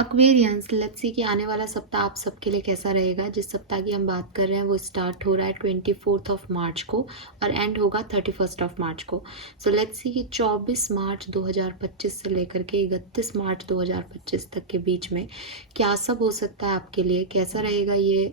Aquarians, let's see कि आने वाला सप्ताह आप सबके लिए कैसा रहेगा। जिस सप्ताह की हम बात कर रहे हैं वो स्टार्ट हो रहा है 24 मार्च को और एंड होगा 31 मार्च को। सो लेट्स सी कि 24 मार्च 2025 से लेकर के 31 मार्च 2025 तक के बीच में क्या सब हो सकता है आपके लिए, कैसा रहेगा ये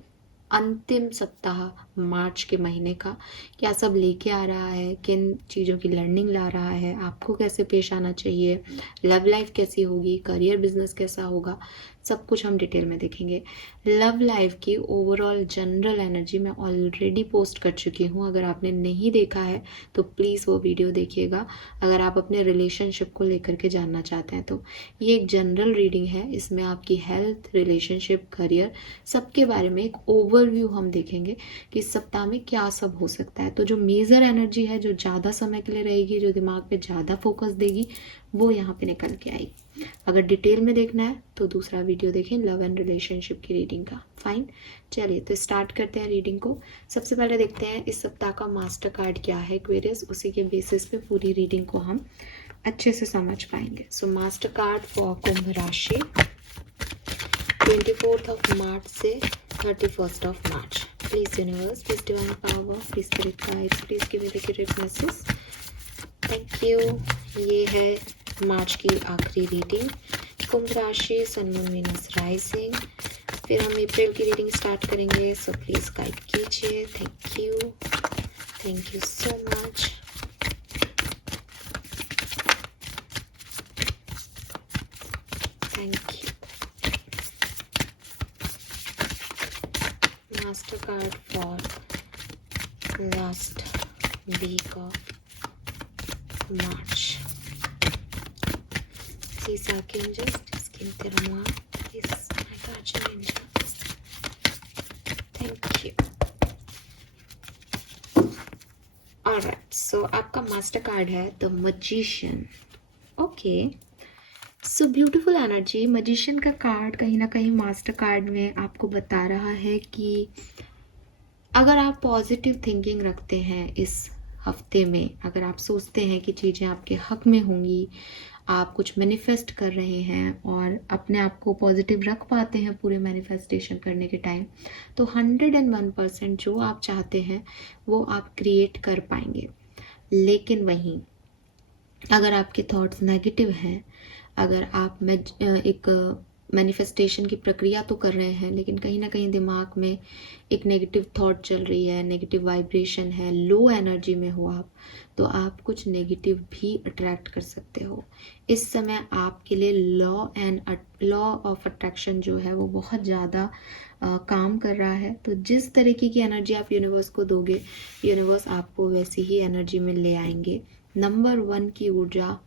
अंतिम सप्ताह मार्च के महीने का, क्या सब लेके आ रहा है, किन चीज़ों की लर्निंग ला रहा है, आपको कैसे पेश आना चाहिए, लव लाइफ कैसी होगी, करियर बिजनेस कैसा होगा, सब कुछ हम डिटेल में देखेंगे। लव लाइफ की ओवरऑल जनरल एनर्जी मैं ऑलरेडी पोस्ट कर चुकी हूँ, अगर आपने नहीं देखा है तो प्लीज़ वो वीडियो देखिएगा अगर आप अपने रिलेशनशिप को लेकर के जानना चाहते हैं तो। ये एक जनरल रीडिंग है, इसमें आपकी हेल्थ, रिलेशनशिप, करियर सबके बारे में एक ओवरव्यू हम देखेंगे कि इस सप्ताह में क्या सब हो सकता है। तो जो मेजर एनर्जी है, जो ज़्यादा समय के लिए रहेगी, जो दिमाग पे ज़्यादा फोकस देगी, वो यहाँ पे निकल के आएगी। अगर डिटेल में देखना है तो दूसरा वीडियो देखें लव एंड रिलेशनशिप की रीडिंग का। फाइन, चलिए तो स्टार्ट करते हैं रीडिंग को। सबसे पहले देखते हैं इस सप्ताह का मास्टर कार्ड क्या है एक्वेरियस, उसी के बेसिस पे पूरी रीडिंग को हम अच्छे से समझ पाएंगे। सो मास्टर कार्ड फॉर कुंभ राशि 24 मार्च से 31 March. Please universe, please divine power, please spirit guides, please give me the accurate message. Thank you. ये है मार्च की आखिरी रीडिंग, कुंभ राशि, सन मून वीनस राइजिंग। फिर हम अप्रैल की रीडिंग स्टार्ट करेंगे, सो प्लीज गाइड कीजिए। Thank you so much. Thank you. Master card for last week of March. Please, archangels, just give the remark. Please, my guardian angels. Thank you. Alright, so आपका master card है the magician. Okay, so beautiful energy. Magician का card कहीं ना कहीं master card में आपको बता रहा है कि अगर आप पॉजिटिव थिंकिंग रखते हैं इस हफ्ते में, अगर आप सोचते हैं कि चीज़ें आपके हक में होंगी, आप कुछ मैनिफेस्ट कर रहे हैं और अपने आप को पॉजिटिव रख पाते हैं पूरे मैनिफेस्टेशन करने के टाइम, तो 101% जो आप चाहते हैं वो आप क्रिएट कर पाएंगे। लेकिन वहीं अगर आपके थॉट्स नेगेटिव हैं, अगर आप एक मैनिफेस्टेशन की प्रक्रिया तो कर रहे हैं लेकिन कहीं ना कहीं दिमाग में एक नेगेटिव थॉट चल रही है, नेगेटिव वाइब्रेशन है, लो एनर्जी में हो आप, तो आप कुछ नेगेटिव भी अट्रैक्ट कर सकते हो। इस समय आपके लिए लॉ ऑफ अट्रैक्शन जो है वो बहुत ज़्यादा काम कर रहा है। तो जिस तरीके की एनर्जी आप यूनिवर्स को दोगे, यूनिवर्स आपको वैसी ही एनर्जी में ले आएंगे। नंबर 1 की ऊर्जा,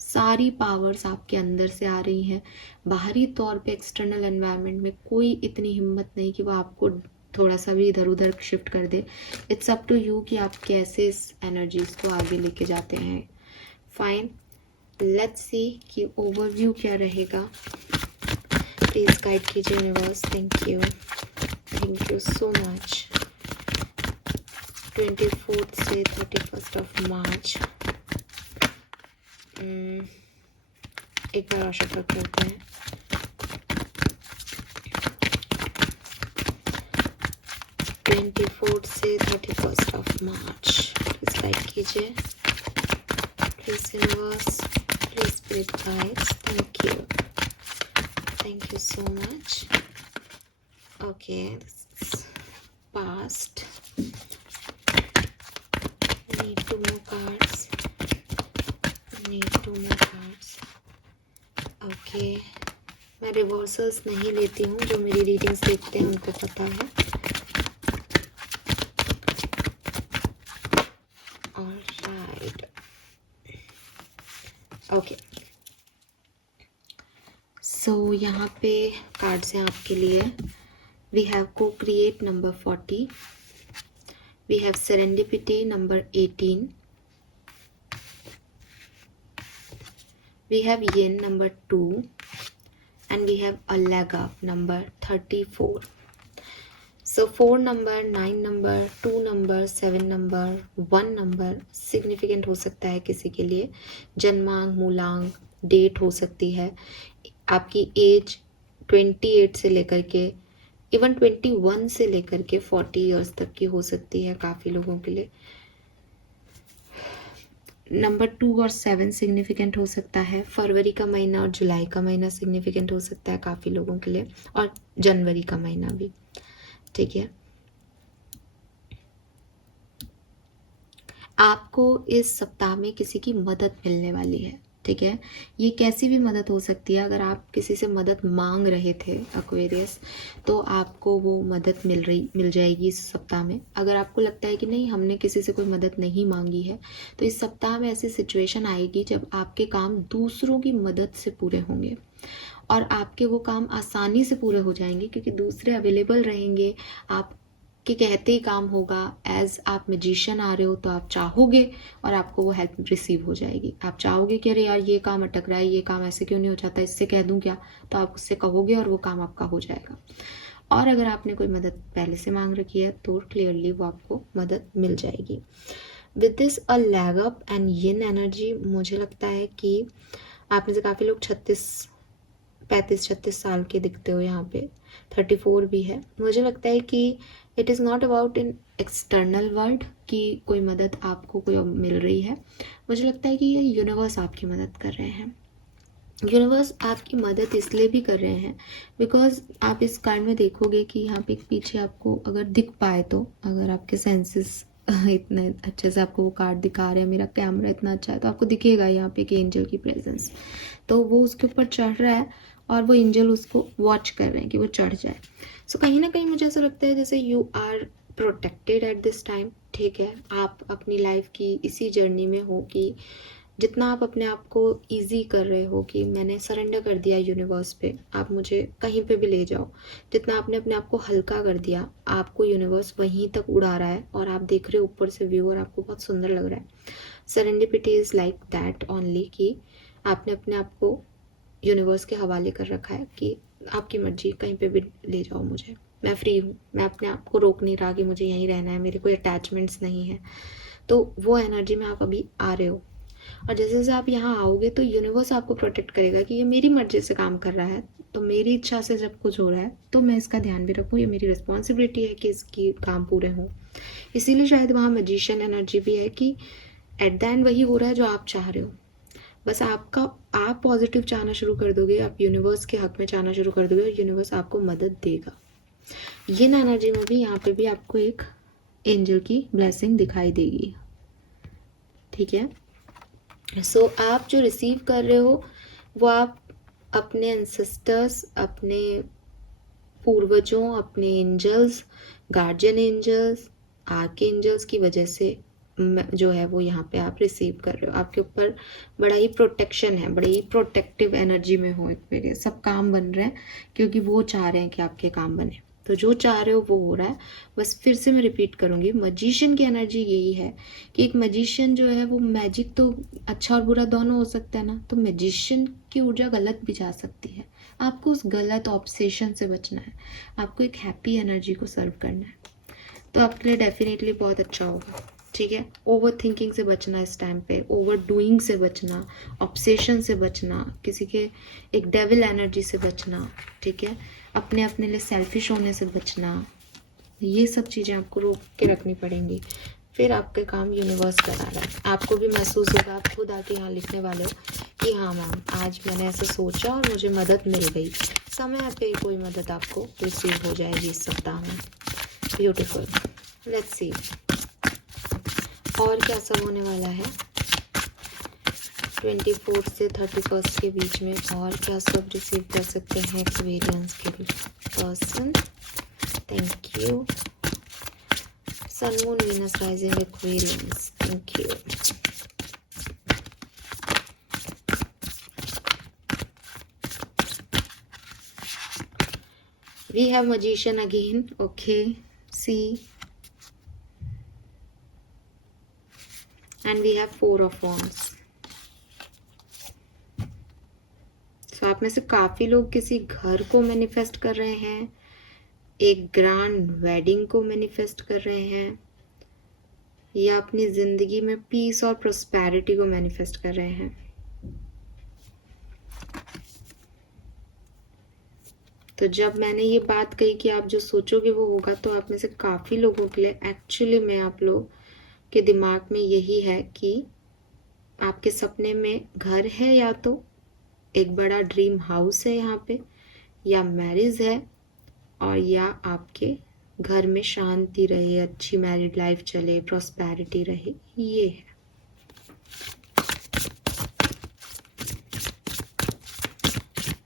सारी पावर्स आपके अंदर से आ रही हैं। बाहरी तौर पे एक्सटर्नल एनवायरनमेंट में कोई इतनी हिम्मत नहीं कि वो आपको थोड़ा सा भी इधर उधर शिफ्ट कर दे। इट्स अप टू यू कि आप कैसे इस एनर्जीज को आगे लेके जाते हैं। फाइन, लेट्स सी कि ओवरव्यू क्या रहेगा। प्लीज गाइड कीजिए universe. Thank you so much. 24 से 31 मार्च। एक बार और शफल करते हैं। से 31 मार्च। प्लीज गाइड कीजिए। Please universe, please spirit guides. Thank you so much. Okay, past. Need two more cards. Okay, मैं रिवर्सल्स नहीं लेती हूँ, जो मेरी रीडिंग्स देखते हैं उनको पता है। ऑलराइट, ओके, सो यहाँ पे कार्ड्स हैं आपके लिए। We have co create number 40, we have serendipity number 18, we have yin number 2, and we have a leg up number 34. So 4 number, 9 number, 2 number, 7 number, 1 number significant हो सकता है किसी के लिए। जन्मांक, मूलांक, डेट हो सकती है, आपकी एज 28 से लेकर के इवन 21 से लेकर के 40 ईयर्स तक की हो सकती है काफ़ी लोगों के लिए। नंबर 2 और 7 सिग्निफिकेंट हो सकता है। फरवरी का महीना और जुलाई का महीना सिग्निफिकेंट हो सकता है काफ़ी लोगों के लिए, और जनवरी का महीना भी। ठीक है, आपको इस सप्ताह में किसी की मदद मिलने वाली है। ठीक है, ये कैसी भी मदद हो सकती है। अगर आप किसी से मदद मांग रहे थे एक्वेरियस, तो आपको वो मदद मिल जाएगी इस सप्ताह में। अगर आपको लगता है कि नहीं, हमने किसी से कोई मदद नहीं मांगी है, तो इस सप्ताह में ऐसी सिचुएशन आएगी जब आपके काम दूसरों की मदद से पूरे होंगे, और आपके वो काम आसानी से पूरे हो जाएंगे क्योंकि दूसरे अवेलेबल रहेंगे। आप कि कहते ही काम होगा। एज आप मैजिशियन आ रहे हो तो आप चाहोगे और आपको वो हेल्प रिसीव हो जाएगी। आप चाहोगे कि अरे यार ये काम अटक रहा है, ये काम ऐसे क्यों नहीं हो जाता, इससे कह दूं क्या, तो आप उससे कहोगे और वो काम आपका हो जाएगा। और अगर आपने कोई मदद पहले से मांग रखी है तो क्लियरली वो आपको मदद मिल जाएगी। With this a lag up and yin energy, मुझे लगता है कि आप में से काफ़ी लोग 35-36 साल के दिखते हो। यहाँ पे 34 भी है। मुझे लगता है कि it is not about in external world कि कोई मदद आपको कोई मिल रही है। मुझे लगता है कि ये यूनिवर्स आपकी मदद कर रहे हैं। यूनिवर्स आपकी मदद इसलिए भी कर रहे हैं बिकॉज आप इस कार्ड में देखोगे कि यहाँ पे पीछे आपको अगर दिख पाए तो, अगर आपके सेंसेस इतने अच्छे से आपको वो कार्ड दिखा रहे हैं, मेरा कैमरा इतना अच्छा है तो आपको दिखेगा यहाँ पे कि एंजल की प्रेजेंस, तो वो उसके ऊपर चढ़ रहा है और वो एंजल उसको वॉच कर रहे हैं कि वो चढ़ जाए। सो कहीं ना कहीं मुझे ऐसा लगता है जैसे you are protected at this time. ठीक है, आप अपनी लाइफ की इसी जर्नी में हो कि जितना आप अपने आप को ईजी कर रहे हो कि मैंने सरेंडर कर दिया यूनिवर्स पे, आप मुझे कहीं पे भी ले जाओ। जितना आपने अपने आप को हल्का कर दिया, आपको यूनिवर्स वहीं तक उड़ा रहा है और आप देख रहे हो ऊपर से व्यू और आपको बहुत सुंदर लग रहा है। Serendipity is like that only कि आपने अपने आप को यूनिवर्स के हवाले कर रखा है कि आपकी मर्जी, कहीं पे भी ले जाओ मुझे, मैं फ्री हूँ। मैं अपने आप को रोक नहीं रहा कि मुझे यहीं रहना है, मेरे कोई अटैचमेंट्स नहीं है। तो वो एनर्जी में आप अभी आ रहे हो, और जैसे जैसे आप यहाँ आओगे तो यूनिवर्स आपको प्रोटेक्ट करेगा कि ये मेरी मर्जी से काम कर रहा है, तो मेरी इच्छा से जब कुछ हो रहा है तो मैं इसका ध्यान भी रखूँ। ये मेरी रिस्पॉन्सिबिलिटी है कि इसकी काम पूरे हों। इसीलिए शायद वहाँ मैजिशियन एनर्जी भी है कि एट द एंड वही हो रहा है जो आप चाह रहे हो। बस आप पॉजिटिव चाहना शुरू कर दोगे, आप यूनिवर्स के हक में चाहना शुरू कर दोगे और यूनिवर्स आपको मदद देगा। ये एनर्जी में भी यहाँ पे भी आपको एक एंजल की ब्लेसिंग दिखाई देगी। ठीक है, सो आप जो रिसीव कर रहे हो वो आप अपने एंसेस्टर्स, अपने पूर्वजों, अपने angels, guardian angels, archangels की वजह से जो है वो यहाँ पे आप रिसीव कर रहे हो। आपके ऊपर बड़ा ही प्रोटेक्शन है, बड़ी ही प्रोटेक्टिव एनर्जी में हो एक्वेरियस। सब काम बन रहे हैं क्योंकि वो चाह रहे हैं कि आपके काम बने, तो जो चाह रहे हो वो हो रहा है। बस फिर से मैं रिपीट करूँगी, मजिशियन की एनर्जी यही है कि एक मजिशियन जो है वो मैजिक तो अच्छा और बुरा दोनों हो सकता है ना, तो मजिशियन की ऊर्जा गलत भी जा सकती है। आपको उस गलत ऑब्सेशन से बचना है, आपको एक हैप्पी एनर्जी को सर्व करना है, तो आपके लिए डेफिनेटली बहुत अच्छा होगा। ठीक है, ओवर थिंकिंग से बचना इस टाइम पे, ओवर डूइंग से बचना, ऑब्सेशन से बचना, किसी के एक डेविल एनर्जी से बचना। ठीक है, अपने लिए सेल्फिश होने से बचना, ये सब चीज़ें आपको रोक के रखनी पड़ेंगी। फिर आपके काम यूनिवर्स करा रहा है। आपको भी महसूस होगा, आप खुद आके यहाँ लिखने वाले हो कि हाँ मैम, आज मैंने ऐसे सोचा और मुझे मदद मिल गई। समय पे कोई मदद आपको रिसीव हो जाएगी इस सप्ताह में। ब्यूटीफुल, लेट्स सी और क्या सब होने वाला है 24 से 31 के बीच में, और क्या सब रिसीव कर सकते हैं एक्वेरियंस के person. Thank you. Sun moon Venus rising Aquarians, thank you. We have magician again. Okay, see, and we have 4 of wands. So आप में से काफी लोग किसी घर को मैनिफेस्ट कर रहे हैं, एक ग्रैंड वेडिंग को मैनिफेस्ट कर रहे हैं, या अपनी जिंदगी में पीस और प्रोस्पेरिटी को मैनिफेस्ट कर रहे हैं। तो जब मैंने ये बात कही कि आप जो सोचोगे वो होगा, तो आप में से काफ़ी लोगों के लिए एक्चुअली में आप लोग के दिमाग में यही है कि आपके सपने में घर है, या तो एक बड़ा ड्रीम हाउस है यहाँ पे, या मैरिज है, और या आपके घर में शांति रहे, अच्छी मैरिड लाइफ चले, प्रॉस्पेरिटी रहे, ये है।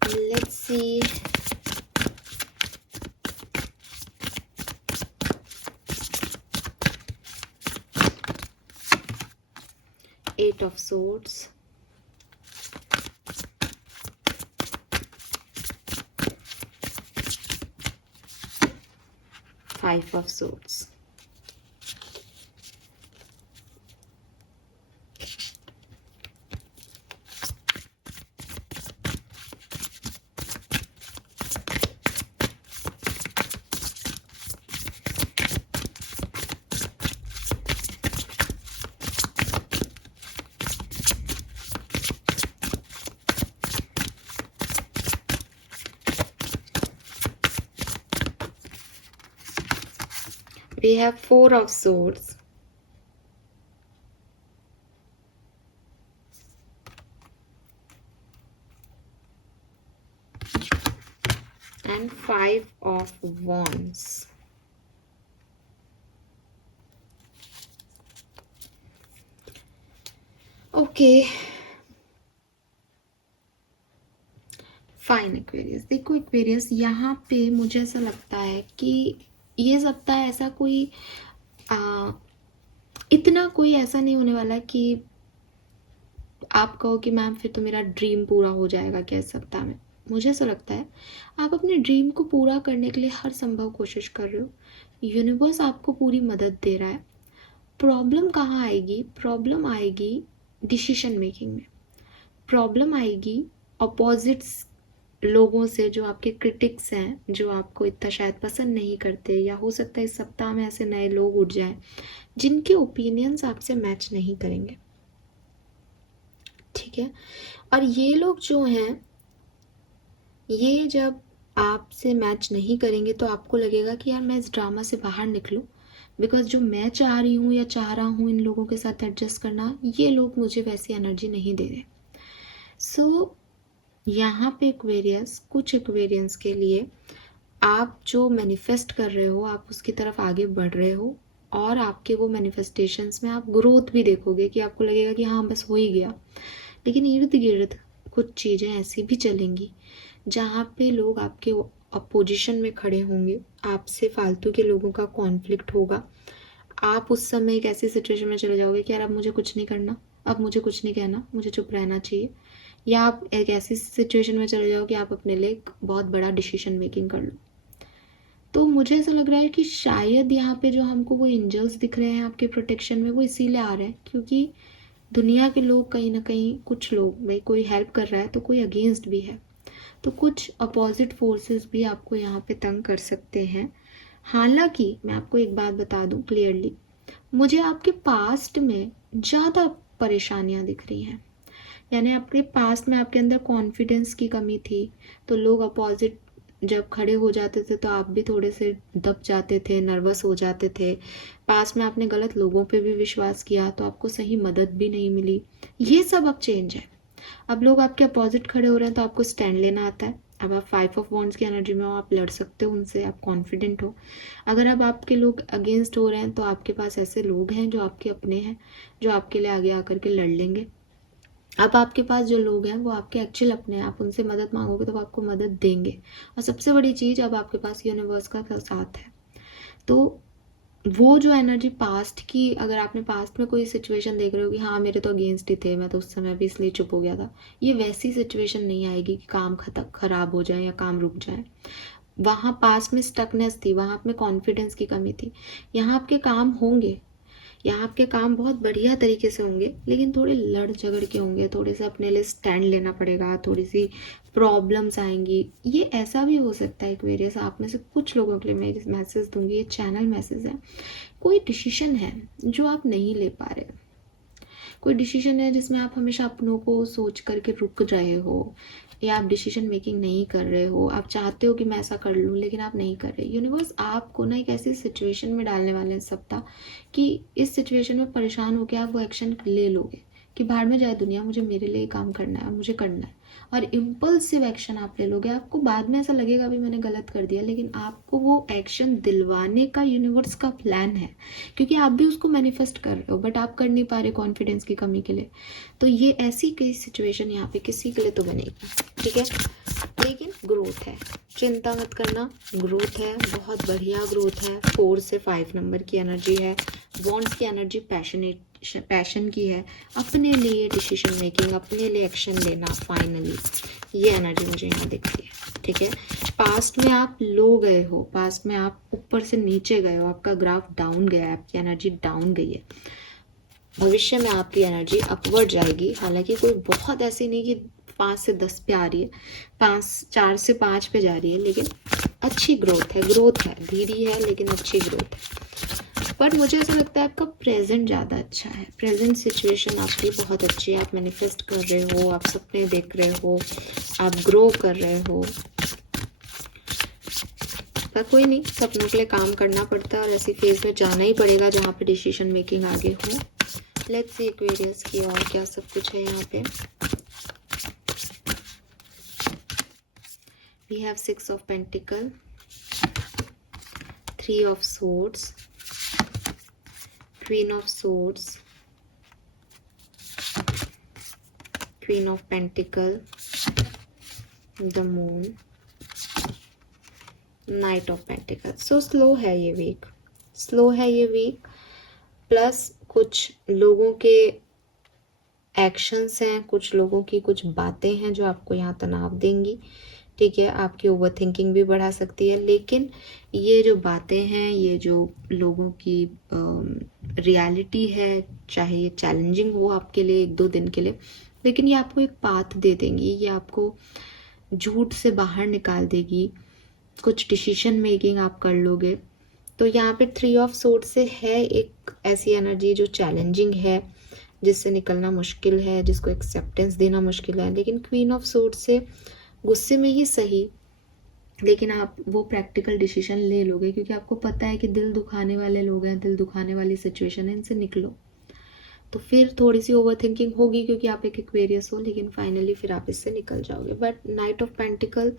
Let's see. Eight of Swords, Five of Swords, we have Four of Swords, and Five of Wands. Okay fine Aquarius. देखो एक्वेरियस, यहाँ पे मुझे ऐसा लगता है कि ये सप्ताह ऐसा कोई इतना कोई ऐसा नहीं होने वाला कि आप कहो कि मैम फिर तो मेरा ड्रीम पूरा हो जाएगा क्या इस सप्ताह में। मुझे ऐसा लगता है आप अपने ड्रीम को पूरा करने के लिए हर संभव कोशिश कर रहे हो। यूनिवर्स आपको पूरी मदद दे रहा है। प्रॉब्लम कहाँ आएगी? प्रॉब्लम आएगी डिसीजन मेकिंग में। प्रॉब्लम आएगी अपोजिट्स लोगों से, जो आपके क्रिटिक्स हैं, जो आपको इतना शायद पसंद नहीं करते, या हो सकता है इस सप्ताह में ऐसे नए लोग उठ जाएं जिनके ओपिनियंस आपसे मैच नहीं करेंगे, ठीक है। और ये लोग जो हैं, ये जब आपसे मैच नहीं करेंगे तो आपको लगेगा कि यार मैं इस ड्रामा से बाहर निकलूं, बिकॉज जो मैं चाह रही हूँ या चाह रहा हूँ इन लोगों के साथ एडजस्ट करना, ये लोग मुझे वैसी एनर्जी नहीं दे रहे। सो यहाँ पे एक्वेरियस, कुछ एक्वेरियंस के लिए आप जो मैनिफेस्ट कर रहे हो, आप उसकी तरफ आगे बढ़ रहे हो, और आपके वो मैनिफेस्टेशंस में आप ग्रोथ भी देखोगे कि आपको लगेगा कि हाँ बस हो ही गया। लेकिन इर्द गिर्द कुछ चीज़ें ऐसी भी चलेंगी जहाँ पे लोग आपके अपोजिशन में खड़े होंगे, आपसे फालतू के लोगों का कॉन्फ्लिक्ट होगा। आप उस समय एक ऐसी सिचुएशन में चले जाओगे कि यार अब मुझे कुछ नहीं करना, अब मुझे कुछ नहीं कहना, मुझे चुप रहना चाहिए। या आप एक ऐसी सिचुएशन में चले जाओ कि आप अपने लिए एक बहुत बड़ा डिसीजन मेकिंग कर लो। तो मुझे ऐसा लग रहा है कि शायद यहाँ पे जो हमको वो एंजल्स दिख रहे हैं आपके प्रोटेक्शन में, वो इसीलिए आ रहे हैं क्योंकि दुनिया के लोग कहीं ना कहीं, कुछ लोग, भाई कोई हेल्प कर रहा है तो कोई अगेंस्ट भी है, तो कुछ अपोजिट फोर्सेस भी आपको यहाँ पे तंग कर सकते हैं। हालांकि मैं आपको एक बात बता दूं क्लियरली, मुझे आपके पास्ट में ज़्यादा परेशानियां दिख रही हैं। यानी आपके पास्ट में आपके अंदर कॉन्फिडेंस की कमी थी, तो लोग अपोजिट जब खड़े हो जाते थे तो आप भी थोड़े से दब जाते थे, नर्वस हो जाते थे। पास्ट में आपने गलत लोगों पे भी विश्वास किया तो आपको सही मदद भी नहीं मिली। ये सब अब चेंज है। अब लोग आपके अपोजिट खड़े हो रहे हैं तो आपको स्टैंड लेना आता है। अब आप 5 ऑफ वॉन्ड्स की एनर्जी में हो, आप लड़ सकते हो उनसे, आप कॉन्फिडेंट हो। अगर अब आपके लोग अगेंस्ट हो रहे हैं तो आपके पास ऐसे लोग हैं जो आपके अपने हैं, जो आपके लिए आगे आकर के लड़ लेंगे। अब आपके पास जो लोग हैं वो आपके एक्चुअल अपने हैं, आप उनसे मदद मांगोगे तो वो आपको मदद देंगे। और सबसे बड़ी चीज़, अब आपके पास यूनिवर्स का साथ है। तो वो जो एनर्जी पास्ट की, अगर आपने पास्ट में कोई सिचुएशन देख रहे हो कि हाँ मेरे तो अगेंस्ट ही थे, मैं तो उस समय भी इसलिए चुप हो गया था, ये वैसी सिचुएशन नहीं आएगी कि काम खराब हो जाए या काम रुक जाए। वहाँ पास्ट में स्टकनेस थी, वहाँ में कॉन्फिडेंस की कमी थी। यहाँ आपके काम होंगे, यहाँ आपके काम बहुत बढ़िया तरीके से होंगे, लेकिन थोड़े लड़ झगड़ के होंगे, थोड़े से अपने लिए स्टैंड लेना पड़ेगा, थोड़ी सी प्रॉब्लम्स आएंगी। ये ऐसा भी हो सकता है एक्वेरियस, आप में से कुछ लोगों के लिए मैं मैसेज दूंगी, ये चैनल मैसेज है। कोई डिसीजन है जो आप नहीं ले पा रहे, कोई डिसीजन है जिसमें आप हमेशा अपनों को सोच करके रुक रहे हो, या आप डिसीजन मेकिंग नहीं कर रहे हो, आप चाहते हो कि मैं ऐसा कर लूँ लेकिन आप नहीं कर रहे। यूनिवर्स आपको ना एक ऐसी सिचुएशन में डालने वाले हैं सप्ताह कि इस सिचुएशन में परेशान होकर आप वो एक्शन ले लोगे कि भाड़ में जाए दुनिया, मुझे मेरे लिए काम करना है, मुझे करना है, और इम्पल्सिव एक्शन आप ले लोगे। आपको बाद में ऐसा लगेगा भी मैंने गलत कर दिया, लेकिन आपको वो एक्शन दिलवाने का यूनिवर्स का प्लान है, क्योंकि आप भी उसको मैनिफेस्ट कर रहे हो बट आप कर नहीं पा रहे कॉन्फिडेंस की कमी के लिए। तो ये ऐसी कई सिचुएशन यहाँ पे किसी के लिए तो बनेगी, ठीक है। लेकिन ग्रोथ है, चिंता मत करना, ग्रोथ है, बहुत बढ़िया ग्रोथ है। 4 से 5 नंबर की एनर्जी है, वॉन्ड्स की एनर्जी पैशन की है, अपने लिए डिसीजन मेकिंग, अपने लिए एक्शन लेना, फाइनली ये एनर्जी मुझे यहाँ दिखती है, ठीक है। पास्ट में आप लो गए हो, पास्ट में आप ऊपर से नीचे गए हो, आपका ग्राफ डाउन गया है, आपकी एनर्जी डाउन गई है। भविष्य में आपकी एनर्जी अपवर्ड जाएगी, हालांकि कोई बहुत ऐसी नहीं कि 5 से 10 पे आ रही है, 4 से 5 पे जा रही है, लेकिन अच्छी ग्रोथ है, धीरे है लेकिन अच्छी ग्रोथ है। बट मुझे ऐसा लगता है आपका प्रेजेंट ज़्यादा अच्छा है, प्रेजेंट सिचुएशन आपकी बहुत अच्छी है, आप मैनिफेस्ट कर रहे हो, आप सपने देख रहे हो, आप ग्रो कर रहे हो। पर कोई नहीं, सपनों के लिए काम करना पड़ता है और ऐसी फेज में जाना ही पड़ेगा जहाँ पे डिसीजन मेकिंग आगे हो। लेट्स सी एक्वेरियस की और क्या सब कुछ है यहाँ पे। We have 6 of Pentacle, 3 of Swords, Queen of Swords, Queen of Pentacle, the Moon, Knight of Pentacle. So slow है ये वीक, स्लो है ये वीक, प्लस कुछ लोगों के एक्शंस हैं, कुछ लोगों की कुछ बातें हैं जो आपको यहाँ तनाव देंगी, ठीक है। आपकी ओवर थिंकिंग भी बढ़ा सकती है, लेकिन ये जो बातें हैं, ये जो लोगों की रियलिटी है, चाहे ये चैलेंजिंग हो आपके लिए 1-2 दिन के लिए, लेकिन ये आपको एक पाथ दे देंगी, ये आपको झूठ से बाहर निकाल देगी, कुछ डिसीजन मेकिंग आप कर लोगे। तो यहाँ पे 3 ऑफ सोर्ड से है एक ऐसी एनर्जी जो चैलेंजिंग है, जिससे निकलना मुश्किल है, जिसको एक्सेप्टेंस देना मुश्किल है, लेकिन क्वीन ऑफ सोर्ड से गुस्से में ही सही, लेकिन आप वो प्रैक्टिकल डिसीजन ले लोगे, क्योंकि आपको पता है कि दिल दुखाने वाले लोग हैं, दिल दुखाने वाली सिचुएशन है, इनसे निकलो। तो फिर थोड़ी सी ओवर थिंकिंग होगी क्योंकि आप एक एक्वेरियस हो, लेकिन फाइनली फिर आप इससे निकल जाओगे। बट नाइट ऑफ पेंटिकल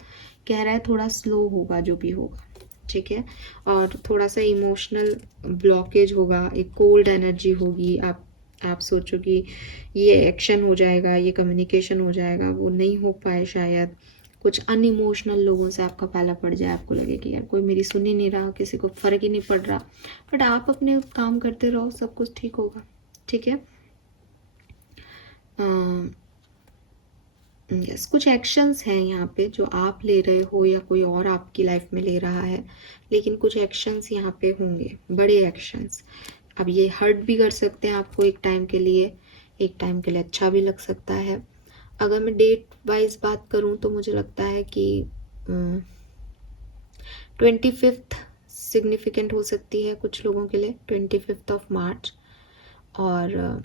कह रहा है थोड़ा स्लो होगा जो भी होगा, ठीक है, और थोड़ा सा इमोशनल ब्लॉकेज होगा, एक कोल्ड एनर्जी होगी। आप सोचो कि ये एक्शन हो जाएगा, ये कम्युनिकेशन हो जाएगा, वो नहीं हो पाए शायद। कुछ अनइमोशनल लोगों से आपका पहला पड़ जाए, आपको लगे कि यार कोई मेरी सुन ही नहीं रहा, किसी को फ़र्क ही नहीं पड़ रहा, बट आप अपने काम करते रहो, सब कुछ ठीक होगा, ठीक है। यस, कुछ एक्शंस हैं यहाँ पे जो आप ले रहे हो या कोई और आपकी लाइफ में ले रहा है, लेकिन कुछ एक्शंस यहाँ पे होंगे, बड़े एक्शंस। अब ये हर्ट भी कर सकते हैं आपको एक टाइम के लिए, एक टाइम के लिए अच्छा भी लग सकता है। अगर मैं डेट वाइज बात करूँ तो मुझे लगता है कि 25th सिग्निफिकेंट हो सकती है कुछ लोगों के लिए, 25 ऑफ मार्च, और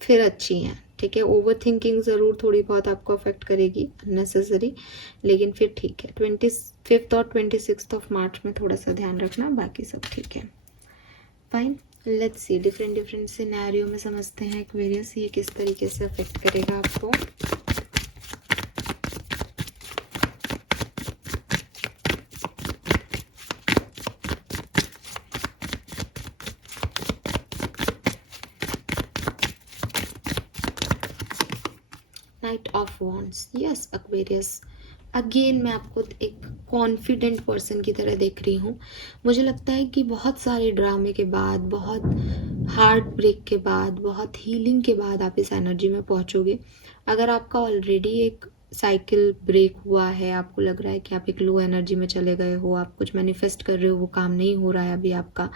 फिर अच्छी हैं, ठीक है। ओवर थिंकिंग ज़रूर थोड़ी बहुत आपको अफेक्ट करेगी अननेसेसरी, लेकिन फिर ठीक है। 25 और 26 ऑफ मार्च में थोड़ा सा ध्यान रखना, बाकी सब ठीक है, fine. Let's see different scenario में समझते हैं एक्वेरियस ये किस तरीके से अफेक्ट करेगा आपको। Night of wands, yes Aquarius, again मैं आपको एक कॉन्फिडेंट पर्सन की तरह देख रही हूँ। मुझे लगता है कि बहुत सारे ड्रामे के बाद, बहुत हार्ट ब्रेक के बाद, बहुत हीलिंग के बाद आप इस एनर्जी में पहुँचोगे। अगर आपका ऑलरेडी एक साइकिल ब्रेक हुआ है, आपको लग रहा है कि आप एक लो एनर्जी में चले गए हो, आप कुछ मैनिफेस्ट कर रहे हो, वो काम नहीं हो रहा है अभी आपका,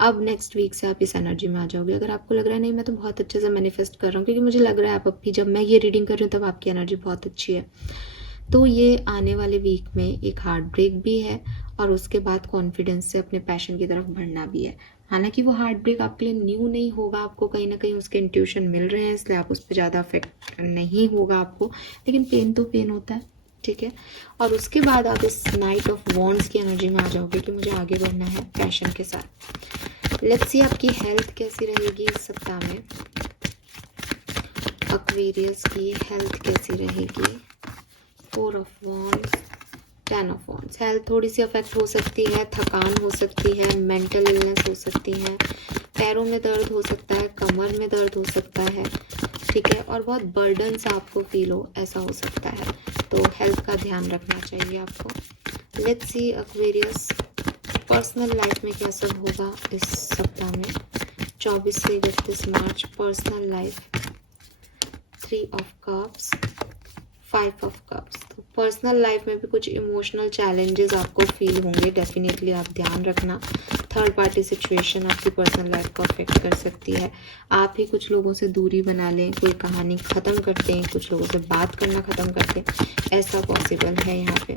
अब नेक्स्ट वीक से आप इस एनर्जी में आ जाओगे। अगर आपको लग रहा है नहीं मैं तो बहुत अच्छे से मैनिफेस्ट कर रहा हूँ, क्योंकि मुझे लग रहा है आप अभी जब मैं ये रीडिंग कर रही हूँ तब आपकी एनर्जी बहुत अच्छी है, तो ये आने वाले वीक में एक हार्ट ब्रेक भी है और उसके बाद कॉन्फिडेंस से अपने पैशन की तरफ बढ़ना भी है। हालांकि वो हार्ट ब्रेक आपके लिए न्यू नहीं होगा, आपको कहीं ना कहीं उसके इंट्यूशन मिल रहे हैं, इसलिए आप उस पर ज़्यादा अफेक्ट नहीं होगा आपको, लेकिन पेन तो पेन होता है, ठीक है। और उसके बाद आप इस नाइट ऑफ वॉन्ड्स की एनर्जी में आ जाओगे कि मुझे आगे बढ़ना है पैशन के साथ। लेट्स सी आपकी हेल्थ कैसी रहेगी इस सप्ताह में। एक्वेरियस की हेल्थ कैसी रहेगी। 4 of wands, 10 of wands. Health थोड़ी सी अफेक्ट हो सकती है, थकान हो सकती है, मेंटल इलनेस हो सकती है, पैरों में दर्द हो सकता है, कमर में दर्द हो सकता है, ठीक है, और बहुत बर्डन सा आपको फील हो, ऐसा हो सकता है, तो हेल्थ का ध्यान रखना चाहिए आपको। Let's see Aquarius personal life में क्या सब होगा इस सप्ताह में, 24 से 31 March. Personal life, 3 of cups, 5 of cups. तो पर्सनल लाइफ में भी कुछ इमोशनल चैलेंजेस आपको फील होंगे, डेफिनेटली आप ध्यान रखना। थर्ड पार्टी सिचुएशन आपकी पर्सनल लाइफ को अफेक्ट कर सकती है, आप ही कुछ लोगों से दूरी बना लें, कोई कहानी ख़त्म कर दें, कुछ लोगों से बात करना ख़त्म कर दें, ऐसा पॉसिबल है यहाँ पे।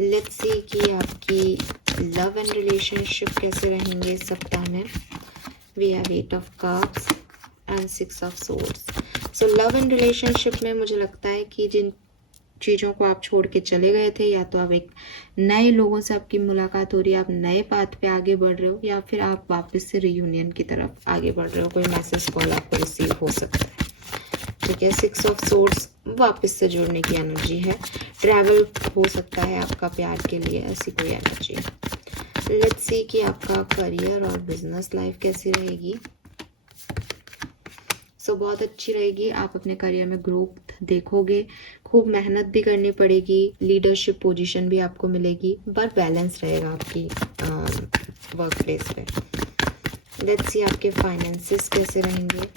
लेट्स सी कि आपकी लव एंड रिलेशनशिप कैसे रहेंगे इस सप्ताह में। We have 8 of cups and 6 of swords. So love and relationship में मुझे लगता है कि जिन चीज़ों को आप छोड़ के चले गए थे, या तो आप एक नए लोगों से आपकी मुलाकात हो रही है, आप नए पाथ पे आगे बढ़ रहे हो, या फिर आप वापस से रियूनियन की तरफ आगे बढ़ रहे हो, कोई मैसेज कॉल आपको रिसीव हो सकता है, ठीक है। 6 ऑफ सोर्ड्स वापस से जुड़ने की एनर्जी है, ट्रैवल हो सकता है आपका प्यार के लिए, ऐसी कोई एनर्जी है। लेट्स सी कि आपका करियर और बिजनेस लाइफ कैसी रहेगी। बहुत अच्छी रहेगी, आप अपने करियर में ग्रोथ देखोगे, खूब मेहनत भी करनी पड़ेगी, लीडरशिप पोजीशन भी आपको मिलेगी, पर बैलेंस रहेगा आपकी वर्क प्लेस पे। लेट्स सी आपके फाइनेंसेस कैसे रहेंगे।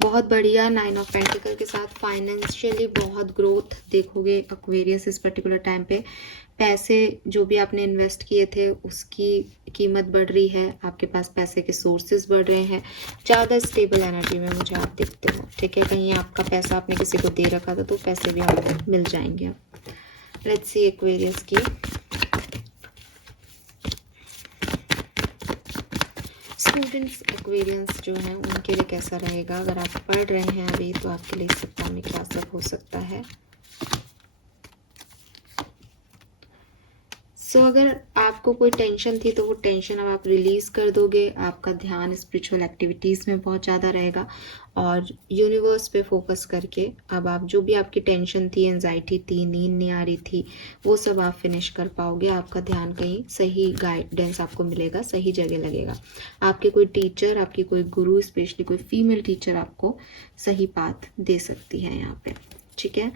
बहुत बढ़िया, 9 ऑफ पेंटिकल के साथ फाइनेंशियली बहुत ग्रोथ देखोगे एक्वेरियस इस पर्टिकुलर टाइम पे। पैसे जो भी आपने इन्वेस्ट किए थे उसकी कीमत बढ़ रही है, आपके पास पैसे के सोर्सेज बढ़ रहे हैं, ज़्यादा स्टेबल एनर्जी में मुझे आप दिखते हो, ठीक है। कहीं आपका पैसा आपने किसी को दे रखा था तो पैसे भी आपको मिल जाएंगे। लेट्स सी एक्वेरियस की स्टूडेंट्स, एक्वेरियंस जो हैं उनके लिए कैसा रहेगा। अगर आप पढ़ रहे हैं अभी तो आपके लिए इस सप्ताह में क्या सब हो सकता है। अगर आपको कोई टेंशन थी तो वो टेंशन अब आप रिलीज़ कर दोगे, आपका ध्यान स्पिरिचुअल एक्टिविटीज़ में बहुत ज़्यादा रहेगा, और यूनिवर्स पे फोकस करके अब आप जो भी आपकी टेंशन थी, एंजाइटी थी, नींद नहीं आ रही थी, वो सब आप फिनिश कर पाओगे। आपका ध्यान कहीं सही गाइडेंस आपको मिलेगा, सही जगह लगेगा। आपके कोई टीचर, आपकी कोई गुरु, स्पेशली कोई फीमेल टीचर आपको सही पाथ दे सकती है यहाँ पे, ठीक है।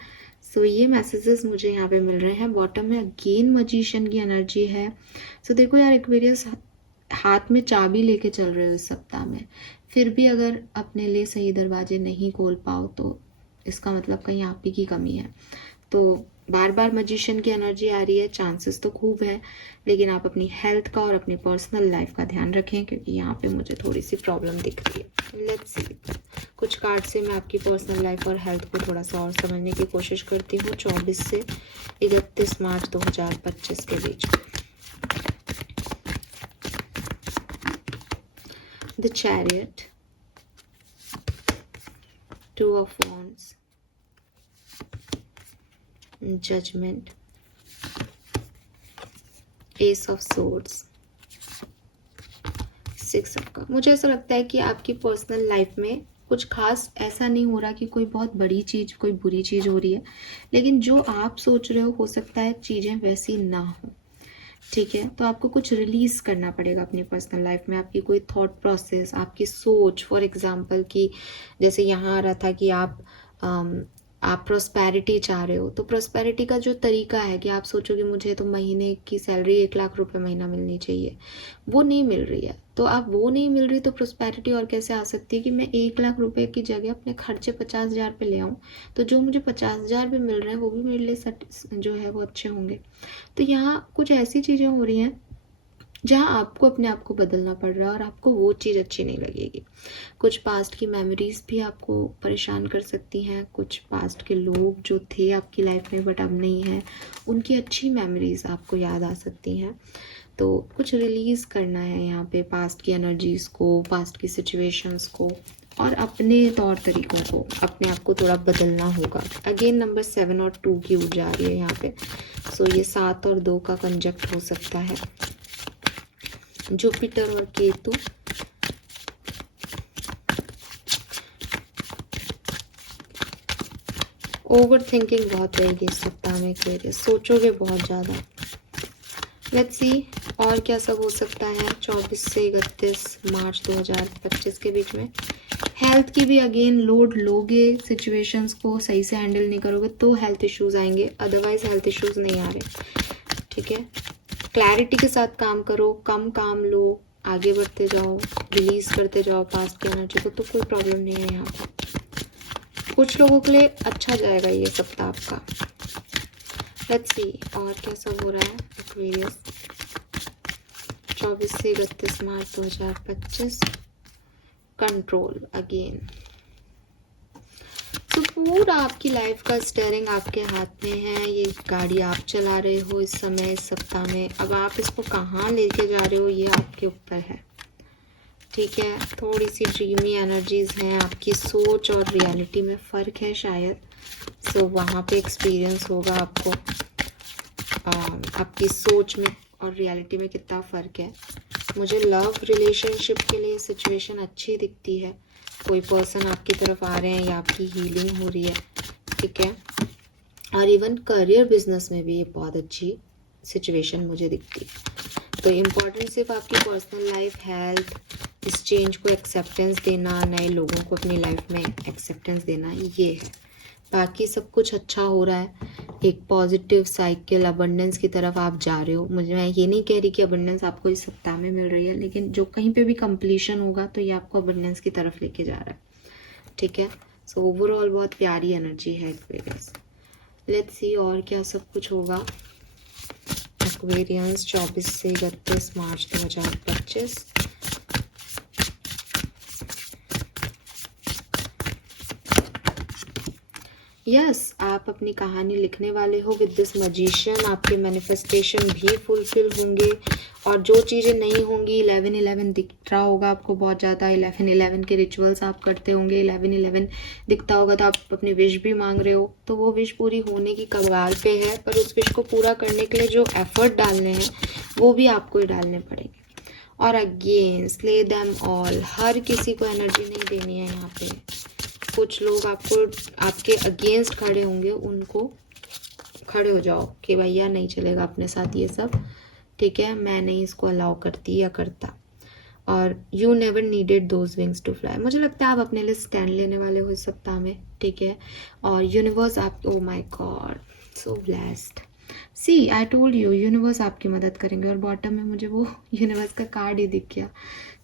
ये मैसेजेस मुझे यहाँ पे मिल रहे हैं। बॉटम में अगेन मजिशियन की एनर्जी है। देखो यार एक्वेरियस, हाथ में चाबी लेके चल रहे हो इस सप्ताह में, फिर भी अगर अपने लिए सही दरवाजे नहीं खोल पाओ तो इसका मतलब कहीं आप ही की कमी है। तो बार बार मजिशियन की एनर्जी आ रही है, चांसेस तो खूब है, लेकिन आप अपनी हेल्थ का और अपनी पर्सनल लाइफ का ध्यान रखें, क्योंकि यहाँ पे मुझे थोड़ी सी प्रॉब्लम दिख रही है। लेट्स सी, कुछ कार्ड से मैं आपकी पर्सनल लाइफ और हेल्थ को थोड़ा सा और समझने की कोशिश करती हूँ। 24 से 31 मार्च 2025 के बीच। The chariot, 2 of wands, judgement, ace of swords, 6 of cup. मुझे ऐसा लगता है कि आपकी पर्सनल लाइफ में कुछ खास ऐसा नहीं हो रहा कि कोई बहुत बड़ी चीज़, कोई बुरी चीज़ हो रही है, लेकिन जो आप सोच रहे हो सकता है चीज़ें वैसी ना हो, ठीक है। तो आपको कुछ रिलीज करना पड़ेगा अपनी पर्सनल लाइफ में, आपकी कोई थॉट प्रोसेस, आपकी सोच। फॉर एग्जांपल कि जैसे यहाँ आ रहा था कि आप प्रोस्पेरिटी चाह रहे हो, तो प्रोस्पेरिटी का जो तरीका है कि आप सोचोगे मुझे तो महीने की सैलरी 1 लाख रुपए महीना मिलनी चाहिए, वो नहीं मिल रही है। तो आप वो नहीं मिल रही तो प्रोस्पेरिटी और कैसे आ सकती है कि मैं 1 लाख रुपए की जगह अपने खर्चे 50,000 पे ले आऊँ, तो जो मुझे 50,000 भी मिल रहे हैं वो भी मेरे लिए जो है वो अच्छे होंगे। तो यहाँ कुछ ऐसी चीज़ें हो रही हैं जहाँ आपको अपने आप को बदलना पड़ रहा है और आपको वो चीज़ अच्छी नहीं लगेगी। कुछ पास्ट की मेमोरीज भी आपको परेशान कर सकती हैं, कुछ पास्ट के लोग जो थे आपकी लाइफ में बट अब नहीं हैं, उनकी अच्छी मेमोरीज आपको याद आ सकती हैं। तो कुछ रिलीज़ करना है यहाँ पे पास्ट की एनर्जीज़ को, पास्ट की सिचुएशंस को, और अपने तौर तरीक़ों को, अपने आप को थोड़ा बदलना होगा। अगेन नंबर 7 और 2 की ऊर्जा आ रही है यहाँ पे। सो ये 7 और 2 का कंजक्ट हो सकता है। जुपिटर और केतु, ओवर थिंकिंग बहुत रहेगी इस सप्ताह में एक्वेरियस, सोचोगे बहुत ज़्यादा। लेट्स सी और क्या सब हो सकता है 24 से 31 मार्च 2025 के बीच में। हेल्थ की भी अगेन लोड लोगे, सिचुएशंस को सही से हैंडल नहीं करोगे तो हेल्थ इश्यूज आएंगे, अदरवाइज हेल्थ इश्यूज नहीं आ रहे। ठीक है, क्लैरिटी के साथ काम करो, कम काम लो, आगे बढ़ते जाओ, रिलीज करते जाओ पास्ट की एनर्जी को, तो कोई प्रॉब्लम नहीं है यहाँ पर। कुछ लोगों के लिए अच्छा जाएगा ये सप्ताह आपका। लेट्स सी और क्या सब हो रहा है एक्वेरियस 24 से 31 मार्च 2025। कंट्रोल अगेन, तो पूरा आपकी लाइफ का स्टीयरिंग आपके हाथ में है। ये गाड़ी आप चला रहे हो इस समय, इस सप्ताह में। अब आप इसको कहाँ लेके जा रहे हो ये आपके ऊपर है। ठीक है, थोड़ी सी ड्रीमी एनर्जीज हैं, आपकी सोच और रियलिटी में फ़र्क है शायद। सो वहाँ पे एक्सपीरियंस होगा आपको आपकी सोच में और रियलिटी में कितना फ़र्क है। मुझे लव रिलेशनशिप के लिए सिचुएशन अच्छी दिखती है, कोई पर्सन आपकी तरफ आ रहे हैं या आपकी हीलिंग हो रही है। ठीक है, और इवन करियर बिजनेस में भी ये बहुत अच्छी सिचुएशन मुझे दिखती है। तो इम्पॉर्टेंट सिर्फ आपकी पर्सनल लाइफ, हेल्थ, इस चेंज को एक्सेप्टेंस देना, नए लोगों को अपनी लाइफ में एक्सेप्टेंस देना, ये है। बाकी सब कुछ अच्छा हो रहा है, एक पॉजिटिव साइकिल अबंडेंस की तरफ आप जा रहे हो। मैं ये नहीं कह रही कि अबंडेंस आपको इस सप्ताह में मिल रही है, लेकिन जो कहीं पे भी कंप्लीशन होगा तो ये आपको अबंडेंस की तरफ लेके जा रहा है। ठीक है, सो ओवरऑल बहुत प्यारी एनर्जी है एक्वेरियस। लेट्स सी और क्या सब कुछ होगा एक्वेरियस 24 से 31 मार्च 2025। यस, आप अपनी कहानी लिखने वाले हो विद दिस मजिशियन। आपके मैनिफेस्टेशन भी फुलफिल होंगे, और जो चीज़ें नहीं होंगी 11-11 दिख रहा होगा आपको बहुत ज़्यादा। 11-11 के रिचुअल्स आप करते होंगे, 11-11 दिखता होगा तो आप अपनी विश भी मांग रहे हो, तो वो विश पूरी होने की कगार पे है। पर उस विश को पूरा करने के लिए जो एफर्ट डालने हैं वो भी आपको ही डालने पड़ेंगे। और अगेन स्ले देम ऑल, हर किसी को एनर्जी नहीं देनी है यहाँ पे। कुछ लोग आपके अगेंस्ट खड़े होंगे, उनको खड़े हो जाओ कि भैया नहीं चलेगा अपने साथ ये सब। ठीक है, मैं नहीं इसको अलाउ करती या करता। और you never needed those wings to fly. मुझे लगता है आप अपने लिए स्टैंड लेने वाले हो इस सप्ताह में। ठीक है, और यूनिवर्स आप, oh my God, so blessed. See I told you, universe आपकी मदद करेंगे। और बॉटम में मुझे वो यूनिवर्स का कार्ड ही दिख गया।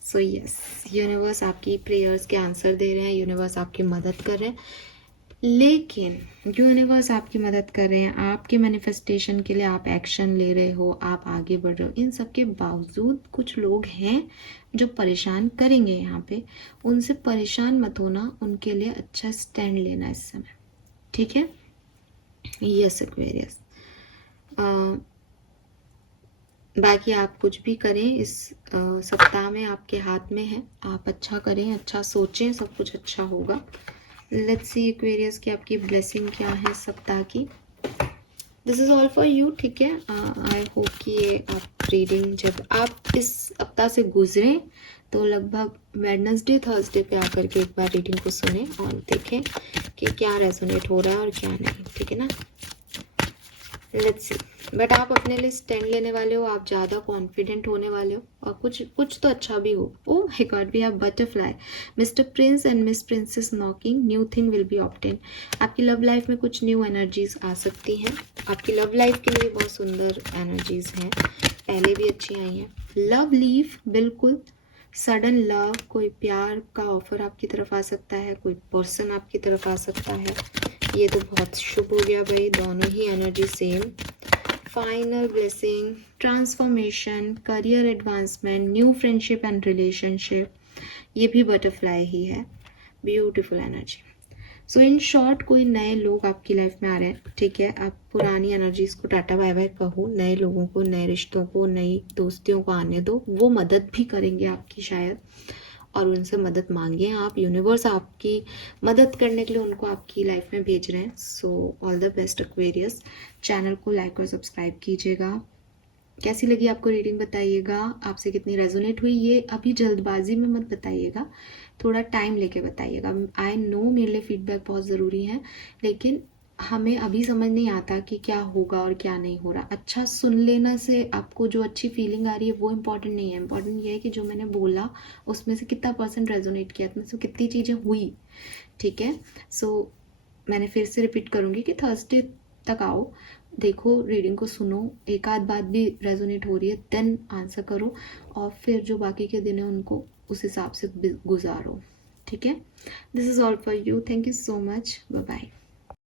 सो यस, यूनिवर्स आपकी प्रेयर्स के आंसर दे रहे हैं, यूनिवर्स आपकी मदद कर रहे हैं। लेकिन यूनिवर्स आपकी मदद कर रहे हैं, आपके मैनिफेस्टेशन के लिए आप एक्शन ले रहे हो, आप आगे बढ़ रहे हो। इन सब के बावजूद कुछ लोग हैं जो परेशान करेंगे यहाँ पे, उनसे परेशान मत होना, उनके लिए अच्छा स्टैंड लेना इस समय। ठीक है, यस एक्वेरियस। बाकी आप कुछ भी करें इस सप्ताह में आपके हाथ में है। आप अच्छा करें, अच्छा सोचें, सब कुछ अच्छा होगा। लेट्स सी एक्वेरियस की आपकी ब्लेसिंग क्या है सप्ताह की। This is all for you. ठीक है, आई होप कि ये आप रीडिंग जब आप इस सप्ताह से गुजरें तो लगभग वेडनेसडे थर्सडे पे आकर के एक बार रीडिंग को सुने और देखें कि क्या रेजोनेट हो रहा है और क्या नहीं। ठीक है ना, लेट्स सी। बट आप अपने लिए स्टैंड लेने वाले हो, आप ज़्यादा कॉन्फिडेंट होने वाले हो, और कुछ तो अच्छा भी हो। Oh my God, we have butterfly, mister prince and miss princess knocking, new thing will be obtain. आपकी लव लाइफ में कुछ न्यू एनर्जीज आ सकती हैं। आपकी लव लाइफ के लिए बहुत सुंदर एनर्जीज हैं, पहले भी अच्छी आई हैं। लव लीव, बिल्कुल सडन लव, कोई प्यार का ऑफर आपकी तरफ आ सकता है, कोई पर्सन आपकी तरफ आ सकता है। ये तो बहुत शुभ हो गया भाई, दोनों ही energy same. Final blessing, transformation, career advancement, new friendship and relationship, ये भी बटरफ्लाई ही है। Beautiful energy. So in short कोई नए लोग आपकी लाइफ में आ रहे हैं, ठीक है। आप पुरानी एनर्जीज को टाटा बाय बाय कहो, नए लोगों को, नए रिश्तों को, नई दोस्तियों को आने दो। वो मदद भी करेंगे आपकी शायद, और उनसे मदद मांगिए आप। यूनिवर्स आपकी मदद करने के लिए उनको आपकी लाइफ में भेज रहे हैं। So all the best Aquarius. Channel को लाइक और सब्सक्राइब कीजिएगा। कैसी लगी आपको रीडिंग बताइएगा, आपसे कितनी रेजोनेट हुई। ये अभी जल्दबाजी में मत बताइएगा, थोड़ा टाइम लेके बताइएगा। आई नो मेरे लिए फीडबैक बहुत ज़रूरी है, लेकिन हमें अभी समझ नहीं आता कि क्या होगा और क्या नहीं हो रहा। अच्छा सुन लेना से आपको जो अच्छी फीलिंग आ रही है वो इम्पॉर्टेंट नहीं है। इम्पॉर्टेंट ये है कि जो मैंने बोला उसमें से कितना % रेजोनेट किया, उसमें से कितनी चीज़ें हुई, ठीक है। सो मैंने फिर से रिपीट करूँगी कि थर्सडे तक आओ, देखो रीडिंग को सुनो, एक आध बात भी रेजोनेट हो रही है देन आंसर करो, और फिर जो बाकी के दिन है उनको उस हिसाब से गुजारो, ठीक है। This is all for you. Thank you so much. Bye bye.